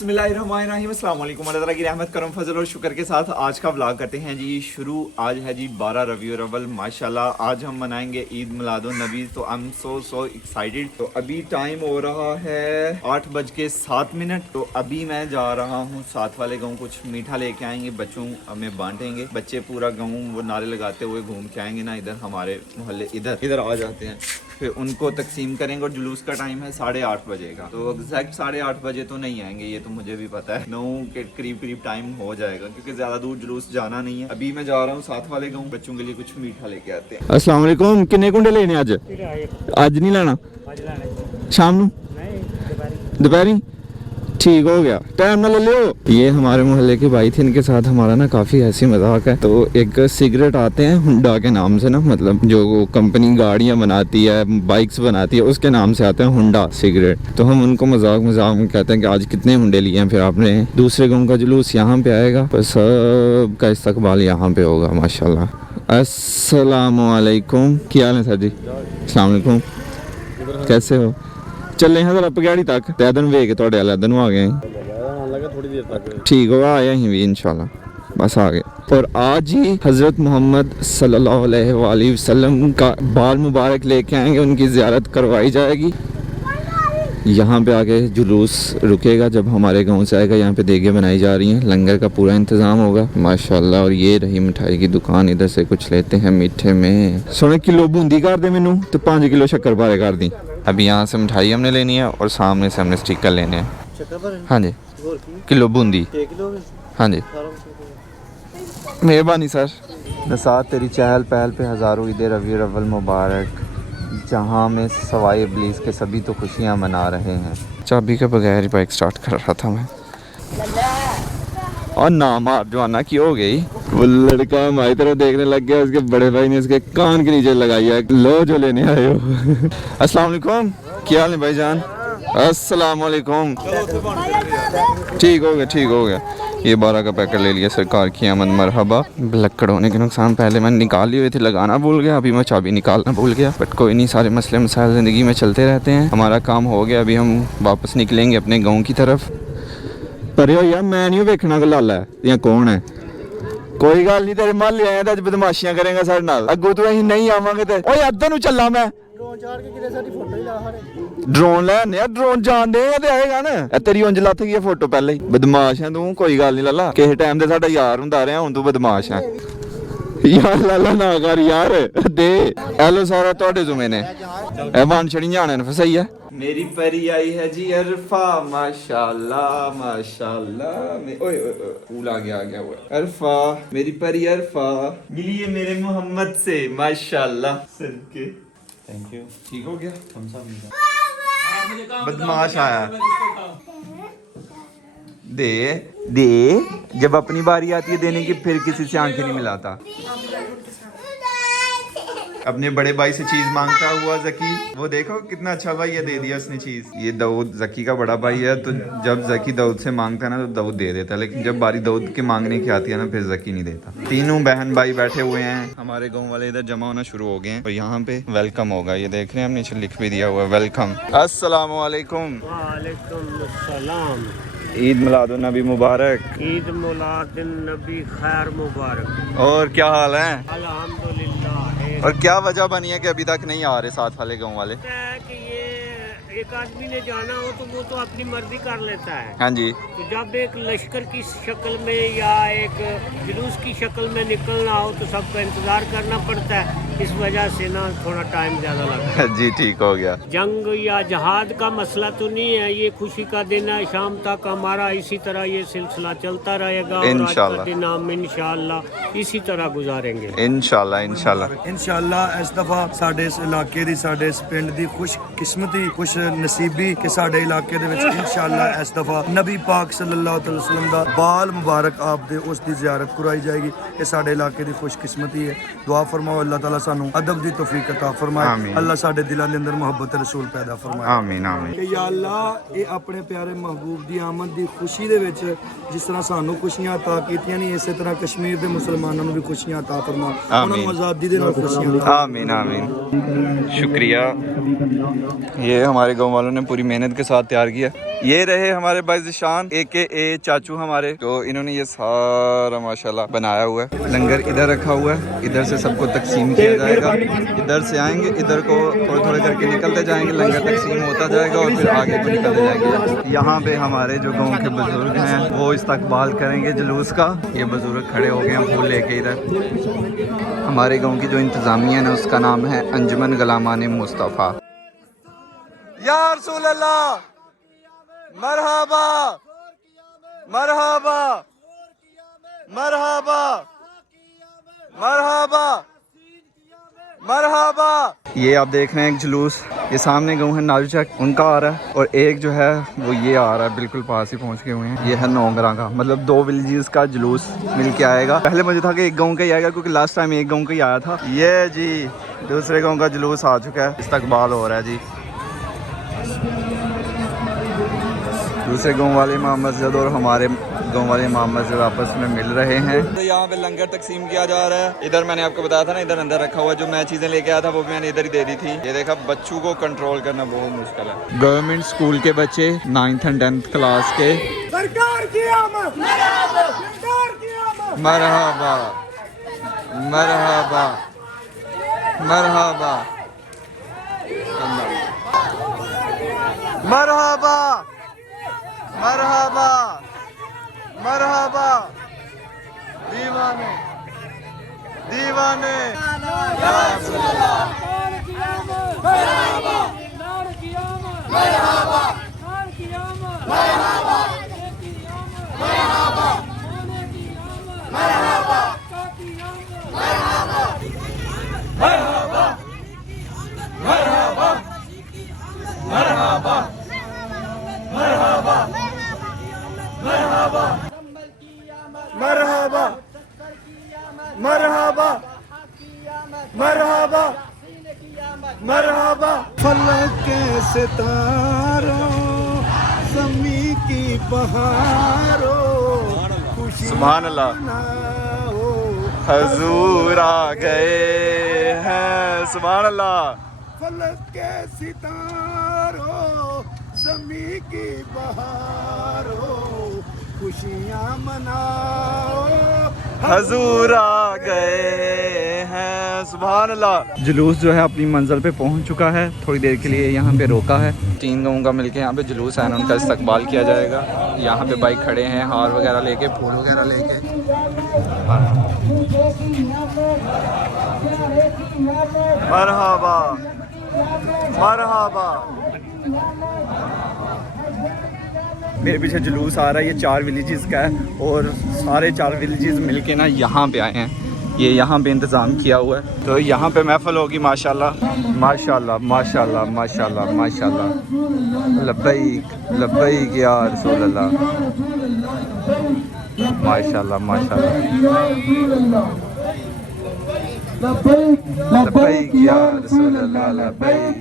बिस्मिल्लाहिर्रहमानिर्रहीम अस्सलाम वालेकुम अल्लाह ताला की रहमत करम फजल और शुक्र के साथ आज का व्लॉग करते हैं जी शुरू। आज है जी 12 रबीउल अव्वल माशाल्लाह। आज हम मनाएंगे ईद मिलादुन नबी। तो आई एम सो एक्साइटेड। तो अभी टाइम हो रहा है 8:07। तो अभी मैं जा रहा हूँ साथ वाले गाँव, कुछ मीठा लेके आएंगे, बच्चों में बांटेंगे। बच्चे पूरा गाँव वो नारे लगाते हुए घूम के आएंगे ना, इधर हमारे मोहल्ले इधर आ जाते हैं, फिर उनको तकसीम करेंगे। और जुलूस का टाइम है 8:30 बजे का। तो एग्जैक्ट 8:30 बजे तो नहीं आएंगे, ये तो मुझे भी पता है, 9 के करीब टाइम हो जाएगा, क्योंकि ज्यादा दूर जुलूस जाना नहीं है। अभी मैं जा रहा हूँ साथ वाले गाँव, बच्चों के लिए कुछ मीठा लेके आते हैं। अस्सलाम वालेकुम। किन्ने कुंडे लेने आज नहीं लाना, शाम दोपहरी ठीक हो गया, टाइम ना ले लियो। ये हमारे मोहल्ले के भाई थे, इनके साथ हमारा ना काफ़ी हंसी मजाक है। तो एक सिगरेट आते हैं हुंडा के नाम से ना, मतलब जो कंपनी गाड़ियाँ बनाती है, बाइक्स बनाती है, उसके नाम से आते हैं हुंडा सिगरेट। तो हम उनको मजाक में कहते हैं कि आज कितने हुंडे लिए हैं। फिर आपने दूसरे गाँव का जुलूस यहाँ पे आएगा, पर सब का इस्तकबाल यहाँ पे होगा माशाल्लाह। अस्सलामुअलैकुम, क्या हाल है सर जी? अस्सलाम वालेकुम, कैसे हो? चल रहे हैं जरा पगड़ी तक, तैदन वे के थोड़े वाले आ गए थोड़ी देर तक, ठीक होगा आया ही भी इंशाल्लाह, बस आ गए। और आज ही हज़रत मोहम्मद सल्लल्लाहु अलैहि वसल्लम का बाल मुबारक लेके आएंगे, उनकी ज़ियारत करवाई जाएगी। यहाँ पे आके जुलूस रुकेगा जब हमारे गांव से आएगा। यहाँ पे देगे बनाई जा रही हैं, लंगर का पूरा इंतज़ाम होगा माशाल्लाह। और ये रही मिठाई की दुकान, इधर से कुछ लेते हैं मीठे में। 16 किलो बूंदी कर दे मैनू, तो 5 किलो शक्कर पारे कर दी। अभी यहाँ से मिठाई हमने लेनी है और सामने से हमने स्टिकर लेने हैं। हाँ जी, किलो बूंदी, हाँ जी, मेहरबानी सर। नसात तेरी चहल पहल पे हज़ारों ईद रबीउल अव्वल मुबारक, जहाँ में सवाए इब्लीस के सभी तो खुशियाँ मना रहे हैं। चाबी के बगैर ही बाइक स्टार्ट कर रहा था मैं, और नाम आप जवाना की हो गई। वो लड़का हमारी तरफ देखने लग गया, उसके बड़े भाई ने उसके कान के नीचे लगाई है, लो जो लेने आए हो। अस्सलाम वालेकुम, क्या हाल है भाईजान? अस्सलाम वालेकुम, ठीक हो गया। ये 12 का पैकेट ले लिया, सरकार की आमद मरहबा। लक्कड़ होने के नुकसान पहले मैंने निकाल लिए हुए थे, लगाना भूल गया, अभी मैं चाबी निकालना भूल गया। बट कोई नहीं, सारे मसले मसाइल ज़िंदगी में चलते रहते हैं। हमारा काम हो गया, अभी हम वापस निकलेंगे अपने गाँव की तरफ। पर यार मैं नहीं वेखना को लाला है या कौन है, कोई गल नहीं, तेरे मोहल्ले आए तो अज बदमाशियां करेंगा साडे नाल, अगों तो असीं नहीं आवांगे। ते ओए अद्दर नु चला मैं ड्रोन लैने, ड्रोन जान देगा ते आएगा ना। तेरी उंज लथ गई फोटो पहले ही, बदमाश है तू, कोई गल नहीं लाला, किस टाइम ते साडा यार हुंदा रहा, हुण तू बदमाश है यार। लाला ना कर यार, दे हेलो सारा तुहाडे जुमे ने ए वन छड़ी जाने ने फसाई है। मेरी परी आई है जी अरफा, माशाल्लाह माशाल्लाह। ओए फूल आ गया वो अरफा, मेरी परी अरफा मिली है मेरे मोहम्मद से माशाल्लाह। सदके, थैंक यू। ठीक हो गया, बदमाश आया। दे जब अपनी बारी आती है देने की, फिर किसी से आंखें नहीं मिलाता। अपने बड़े भाई से चीज मांगता हुआ जकी, वो देखो कितना अच्छा भाई है, दे दिया उसने चीज। ये दाऊद जकी का बड़ा भाई है, तो जब जकी दाऊद से मांगता है ना तो दाऊद दे देता है, लेकिन जब बारी दाऊद के मांगने की आती है ना फिर जकी नहीं देता। तीनों बहन भाई बैठे हुए हैं, हमारे गाँव वाले इधर जमा होना शुरू हो गए हैं। और यहाँ पे वेलकम होगा, ये देख रहे हैं, हमने नीचे लिख भी दिया हुआ वेलकम। अस्सलाम वालेकुम। ईद मिलादुन नबी मुबारक। ईद मिलादुन नबी खैर मुबारक। और क्या हाल है? अल्हम्दुलिल्लाह। और क्या वजह बनी है कि अभी तक नहीं आ रहे साथ वाले गाँव वाले? कि ये एक आदमी ने जाना हो तो वो तो अपनी मर्जी कर लेता है। हाँ जी। तो जब एक लश्कर की शक्ल में या एक जुलूस की शक्ल में निकलना हो तो सबका इंतजार करना पड़ता है, इस वजह से ना थोड़ा टाइम ज्यादा लगता है। जी ठीक हो गया। जंग या जहाद का मसला तो नहीं है, ये खुशी का दिन है। शाम तक हमारा इसी तरह ये सिलसिला चलता रहेगा और आज का दिन हम इंशाअल्लाह इसी तरह गुजारेंगे इंशाअल्लाह। इस दफा साडे इस इलाके दी, साडे इस पिंड दी खुशकिस्मती, खुश नसीबी कि साडे इलाके दे विच इंशाअल्लाह इस दफा नबी पाक सल्लल्लाहु अलैहि वसल्लम दा बाल मुबारक आप दे उस दी ज़ियारत कराई जाएगी। ये साडे इलाके दी खुशकिस्मती है। दुआ फरमाओ अल्लाह ताला सानू अदब दी तौफीक अता फरमाए, अल्लाह साडे दिलां दे अंदर मोहब्बत रसूल पैदा फरमाए। आमीन आमीन। कि या अल्लाह ये अपने प्यारे महबूब दी आमद दी खुशी दे विच जिस तरह सानू खुशियां अता कीतियां नहीं, इसी तरह कश्मीर दे मुसलमानों नू भी खुशियां अता फरमा, उन्हां नू आज़ादी दे नाल खुशियां। आमीन आमीन, शुक्रिया। ये हमारे हमारे गांव वालों ने पूरी मेहनत के साथ तैयार किया। ये रहे हमारे भाई ज़िशान AKA चाचू हमारे, तो इन्होंने ये सारा माशाल्लाह बनाया हुआ है। लंगर इधर रखा हुआ है, इधर से सबको तकसीम किया जाएगा। इधर से आएंगे, इधर को थोड़े थोड़े करके निकलते जाएंगे, लंगर तकसीम होता जाएगा और फिर आगे को निकलते जाएंगे। यहाँ पे हमारे जो गाँव के बुजुर्ग हैं वो इस्तकबाल करेंगे जुलूस का। ये बुजुर्ग खड़े हो गए हैं फूल लेके इधर। हमारे गाँव की जो इंतज़ामिया है ना उसका नाम है अंजुमन गुलामान मुस्तफ़ा। या रसूल अल्लाह, मरहबा मरहबा मरहबा मरहबा मरहबा। ये आप देख रहे हैं एक जुलूस, ये सामने गाँव है नाजुचक उनका आ रहा है, और एक जो है वो ये आ रहा है, बिल्कुल पास ही पहुंच गए हुए हैं। ये है नौंगरा का, मतलब 2 विलेजेस का जुलूस मिल के आएगा। पहले मुझे था कि एक गाँव का ही आएगा क्योंकि लास्ट टाइम एक गाँव का ही आया था। ये जी दूसरे गाँव का जुलूस आ चुका है, इस्तकबाल हो रहा है जी। दूसरे गाँव वाले इमाम मस्जिद और हमारे गाँव वाले इमाम मस्जिद आपस में मिल रहे हैं। तो यहाँ पे लंगर तकसीम किया जा रहा है। इधर मैंने आपको बताया था ना, इधर अंदर रखा हुआ जो मैं चीज़ें लेके आया था वो भी मैंने इधर ही दे दी थी। ये देखा, बच्चों को कंट्रोल करना बहुत मुश्किल है। गवर्नमेंट स्कूल के बच्चे 9th और 10th क्लास के। सरकार की आमद, मरहबा मरहबा मरहबा मरहबा मरहबा मरहबा दीवाने दीवाने। मरहबा मरहबा मरहबा मरहबा। फलक के सितारों, ज़मी की बहारों, सुभान अल्लाह, हजूर आ गए हैं। सुभान अल्लाह। फलक के सितारों, ज़मी की बहारों, खुशियाँ मनाओ, हजूर आ गए हैं। सुभान अल्लाह। जुलूस जो है अपनी मंजिल पे पहुंच चुका है। थोड़ी देर के लिए यहाँ पे रोका है। 3 गाँव का मिलके यहाँ पे जुलूस है, उनका इस्तकबाल किया जाएगा। यहाँ पे बाइक खड़े हैं हार वगैरह लेके, फूल वगैरह लेके। मरहबा मरहबा। मेरे पीछे जुलूस आ रहा है, ये 4 विलेजेस का है और सारे 4 विलेजेस मिलके ना यहाँ पे आए हैं। ये यहाँ पे इंतज़ाम किया हुआ है, तो यहाँ पे महफिल होगी माशाल्लाह माशाल्लाह माशाल्लाह माशाल्लाह माशाल्लाह। लब्बैक लब्बैक या रसूल अल्लाह, माशाल्लाह माशाल्लाह। लब्बैक या रसूल अल्लाह, लब्बैक।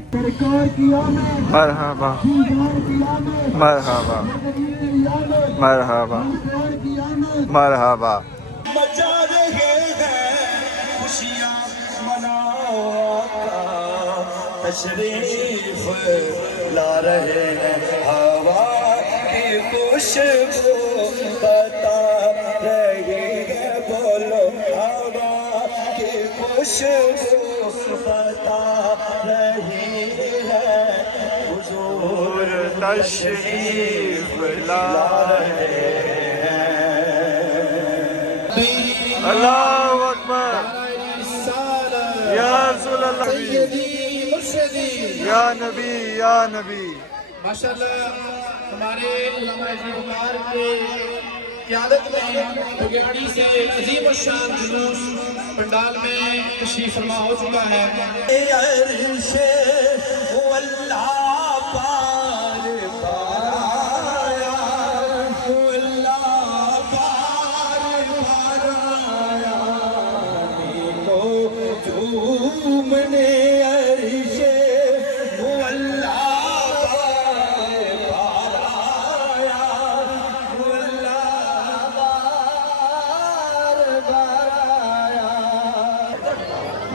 मरहबा मरहबा मरहबा मरहबा। मचा रहे हैं खुशियाँ मनाओ, तशरीफ ला रहे हैं, हवा की खुशबू बता रही है, बोलो हवा की खुशबू बता रही है, हुजूर तशरीफ ला रहे हैं। अल्लाहु अकबर, या रसूल अल्लाह, या नबी या नबी। माशाअल्लाह हमारे उलमा इज़्तिग़फ़ार के क़यादत में बुगियाड़ी से अजीम और शान जुलूस पंडाल में तशरीफ़ फरमा हो चुका है।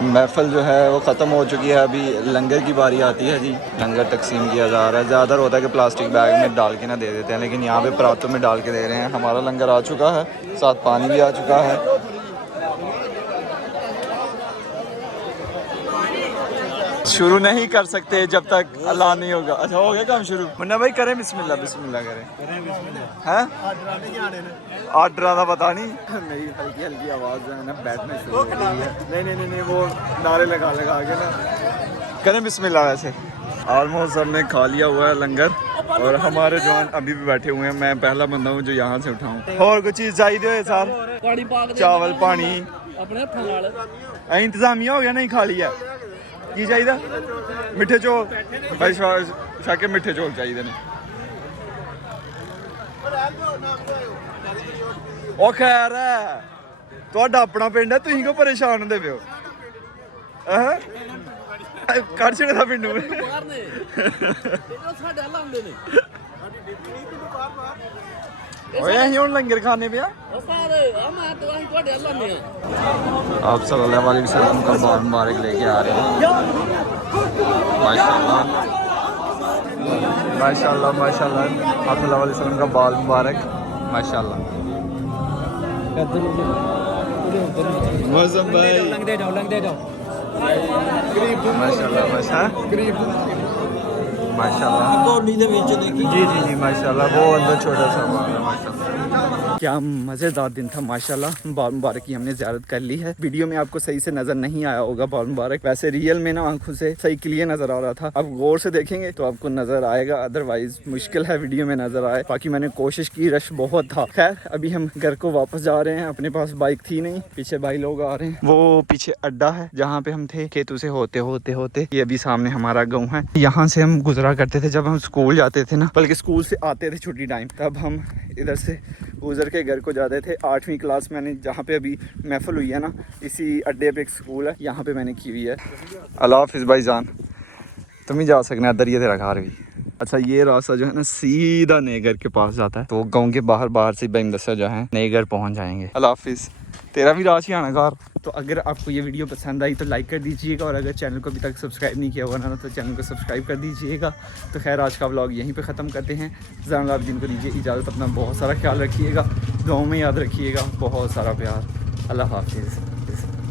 महफिल जो है वो ख़त्म हो चुकी है, अभी लंगर की बारी आती है जी। लंगर तकसीम किया जा रहा है। ज़्यादातर होता है कि प्लास्टिक बैग में डाल के ना दे देते हैं, लेकिन यहाँ पे परातों में डाल के दे रहे हैं। हमारा लंगर आ चुका है, साथ पानी भी आ चुका है। शुरू नहीं कर सकते जब तक अल्लाह नहीं होगा। अच्छा हो गया काम शुरू। मुन्ना भाई करें बिस्मिल्लाह, बिस्मिल्लाह करें। हैं आर्डर का पता नहीं। मेरी हल्की हल्की आवाज़ जो है ना बैठना शुरू हो गई है। नहीं वो नारे लगा लगा के ना करें बिस्मिल्लाह। वैसे ऑलमोस्ट हमने खा लिया हुआ है लंगर और हमारे जवान अभी भी बैठे हुए हैं। मैं पहला बंदा हूँ जो यहाँ से उठाऊँ। और कुछ चीज़ चाहिए सर? चावल पानी इंतजामिया हो गया, नहीं खा लिया की चाहिए? मिठे चौल भाई शाके मिठे चौल चाहिए ने। ओ खैर है ਤੁਹਾਡਾ ਆਪਣਾ ਪਿੰਡ ਹੈ, ਤੁਸੀਂ ਕਿਉਂ ਪਰੇਸ਼ਾਨ ਹੁੰਦੇ ਪਿਓ? ਕੱਢ ਛੜਦਾ ਪਿੰਡ ਨੂੰ ਬਾਹਰ ਨੇ ਸਾਡੇ ਹੱਲ ਆਉਂਦੇ ਨੇ। ओए ਅਸੀਂ ਹੁਣ ਲੰਗਰ ਖਾਣੇ ਪਿਆ आप सल्लल्लाहु अलैहि वसल्लम का बहुत मुबारक लेके आ रहे हैं। माशाल्लाह माशाल्लाह माशाल्लाह। आप सल्लल्लाहु अलैहि वसल्लम का बाल मुबारक माशाल्लाह। मौसम भाई माशाल्लाह माशाल्लाह जी माशाल्लाह। वो अंदर छोटा सा बाल है माशाल्लाह। क्या मज़ेदार दिन था माशाल्लाह। बाल मुबारक की हमने ज़ियारत कर ली है। वीडियो में आपको सही से नज़र नहीं आया होगा बाल मुबारक, वैसे रियल में ना आंखों से सही क्लियर नज़र आ रहा था। अब गौर से देखेंगे तो आपको नज़र आएगा, अदरवाइज़ मुश्किल है वीडियो में नज़र आए। बाकी मैंने कोशिश की, रश बहुत था। खैर अभी हम घर को वापस जा रहे हैं। अपने पास बाइक थी नहीं, पीछे भाई लोग आ रहे हैं। वो पीछे अड्डा है जहाँ पे हम थे। खेतों से होते होते होते ये अभी सामने हमारा गाँव है। यहाँ से हम गुजरा करते थे जब हम स्कूल जाते थे ना, बल्कि स्कूल से आते थे छुट्टी टाइम, तब हम इधर से गुजर के घर को जाते थे। 8वीं क्लास मैंने जहाँ पे अभी महफिल हुई है ना, इसी अड्डे पे एक स्कूल है, यहाँ पे मैंने की हुई है। अल्लाह हाफिज़ भाईजान, तुम ही जा सकना इधर, ये तेरा घर भी। अच्छा ये रास्ता जो है ना सीधा नए घर के पास जाता है, तो गांव के बाहर से बेमदसा जो है नए घर पहुँच जाएंगे। अल्लाह हाफिज़। तेरा भी राशि आना घर। तो अगर आपको ये वीडियो पसंद आई तो लाइक कर दीजिएगा, और अगर चैनल को अभी तक सब्सक्राइब नहीं किया हुआ ना तो चैनल को सब्सक्राइब कर दीजिएगा। तो खैर आज का व्लॉग यहीं पे ख़त्म करते हैं। ज़ैनुल आबिदीन को दीजिए इजाज़त। अपना बहुत सारा ख्याल रखिएगा, गाँव में याद रखिएगा, बहुत सारा प्यार। अल्लाह हाफिज़।